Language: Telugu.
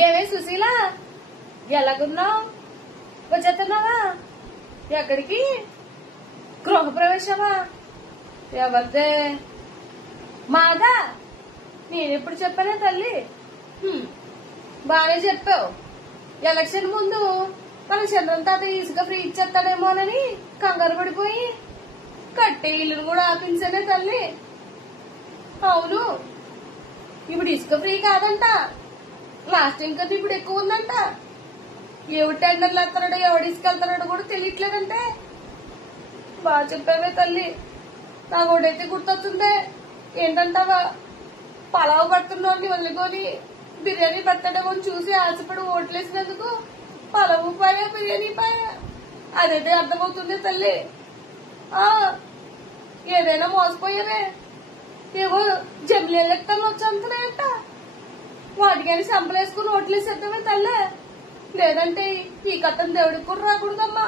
ఏమే సుశీల, ఎలాగున్నావు? వచ్చేస్తున్నావా? ఎక్కడికి? గృహప్రవేశమా? ఎవరిదే? మాదా? నేనెప్పుడు చెప్పానే తల్లి? బానే చెప్పావు. ఎలక్షన్ ముందు మన చంద్రన్ తాత ఇసుక ఫ్రీ ఇచ్చేస్తాడేమోనని కంగారు పడిపోయి కట్టే ఇల్లును కూడా ఆపించానే తల్లి. అవును, ఇప్పుడు ఇసుక ఫ్రీ కాదంట, లాస్ట్ ఇంకా ఇప్పుడు ఎక్కువ ఉందంట. ఎవడు టెండర్లు వేస్తున్నాడో ఎవడు ఇసుక వెళ్తున్నాడో కూడా తెలియట్లేదంటే. బాగా చెప్పావే తల్లి. నాకు ఒకటైతే గుర్తొస్తుందే. ఏంటంటావా? పలావ్ పడుతున్నోడిని వల్లుకొని బిర్యానీ పెడతాడేమో చూసి ఆశపడి ఓట్లేసినందుకు పలావు పాయా బిర్యానీ పాయా అదైతే అర్థమవుతుంది తల్లి. ఏదైనా మోసపోయారే. ఏవో జమిలీ ఎలక్టర్లు వచ్చేస్తున్నాయంట, వాటికని సంపలేసుకుని ఓట్లేసేద్దామే తల్లే. లేదంటే ఈ కథను దేవుడికి కూడా రాకూడదమ్మా.